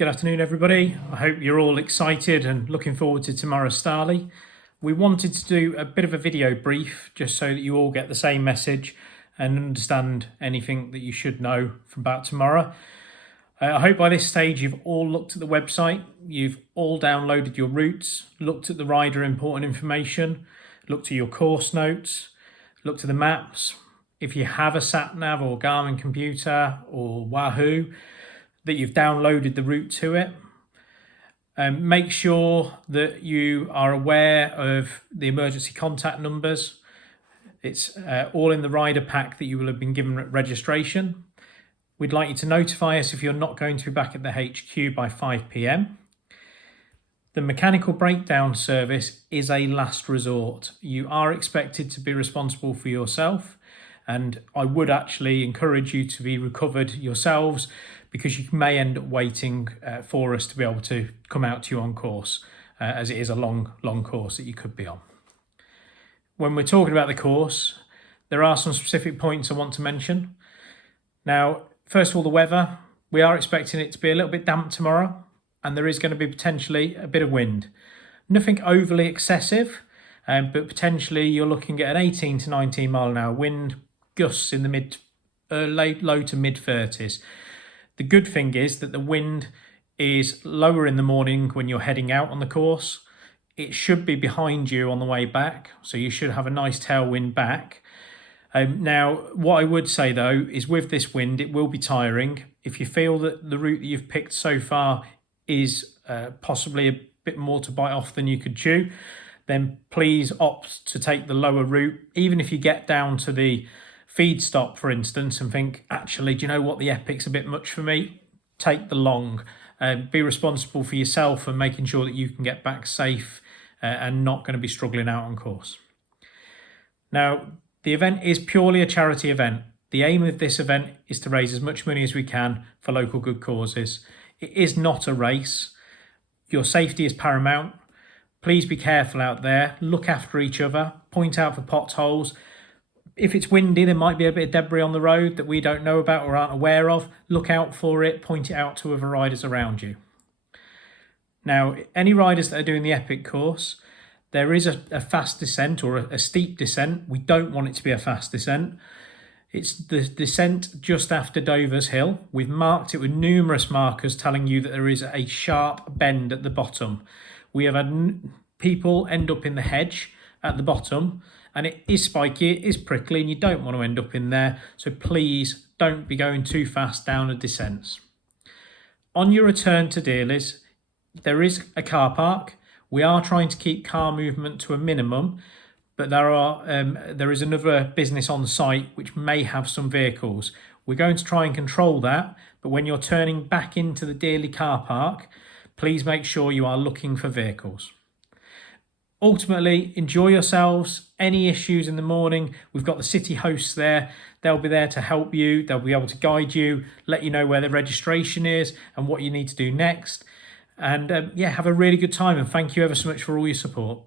Good afternoon, everybody. I hope you're all excited and looking forward to tomorrow's Starley. We wanted to do a bit of a video brief just so that you all get the same message and understand anything that you should know about tomorrow. I hope by this stage you've all looked at the website, you've all downloaded your routes, looked at the rider important information, looked at your course notes, looked at the maps. If you have a sat-nav or Garmin computer or Wahoo, that you've downloaded the route to it. Make sure that you are aware of the emergency contact numbers. It's all in the rider pack that you will have been given at registration. We'd like you to notify us if you're not going to be back at the HQ by 5 p.m. The mechanical breakdown service is a last resort. You are expected to be responsible for yourself, and I would actually encourage you to be recovered yourselves, because you may end up waiting for us to be able to come out to you on course, as it is a long course that you could be on. When we're talking about the course, there are some specific points I want to mention. Now, first of all, the weather. We are expecting it to be a little bit damp tomorrow, and there is going to be potentially a bit of wind. Nothing overly excessive, but potentially you're looking at an 18 to 19 mile an hour wind, gusts in the low to mid 30s. The good thing is that the wind is lower in the morning when you're heading out on the course. It should be behind you on the way back, so you should have a nice tailwind back. Now, what I would say though is with this wind, it will be tiring. If you feel that the route that you've picked so far is possibly a bit more to bite off than you could chew, then please opt to take the lower route. Even if you get down to the feed stop, for instance, and think, actually, do you know what, the Epic's a bit much for me? Take the long. Be responsible for yourself and making sure that you can get back safe and not going to be struggling out on course. Now, the event is purely a charity event. The aim of this event is to raise as much money as we can for local good causes. It is not a race. Your safety is paramount. Please be careful out there. Look after each other. Point out for potholes. If it's windy, there might be a bit of debris on the road that we don't know about or aren't aware of. Look out for it, point it out to other riders around you. Now, any riders that are doing the Epic course, there is a fast descent or a steep descent. We don't want it to be a fast descent. It's the descent just after Dover's Hill. We've marked it with numerous markers telling you that there is a sharp bend at the bottom. We have had people end up in the hedge at the bottom, and it is spiky, it is prickly, and you don't want to end up in there. So please don't be going too fast down the descents. On your return to Dearley's, there is a car park. We are trying to keep car movement to a minimum, but there is another business on site which may have some vehicles. We're going to try and control that, but when you're turning back into the Dearley car park, please make sure you are looking for vehicles. Ultimately, enjoy yourselves. Any issues in the morning, we've got the city hosts there. They'll be there to help you. They'll be able to guide you, let you know where the registration is and what you need to do next. And have a really good time, and thank you ever so much for all your support.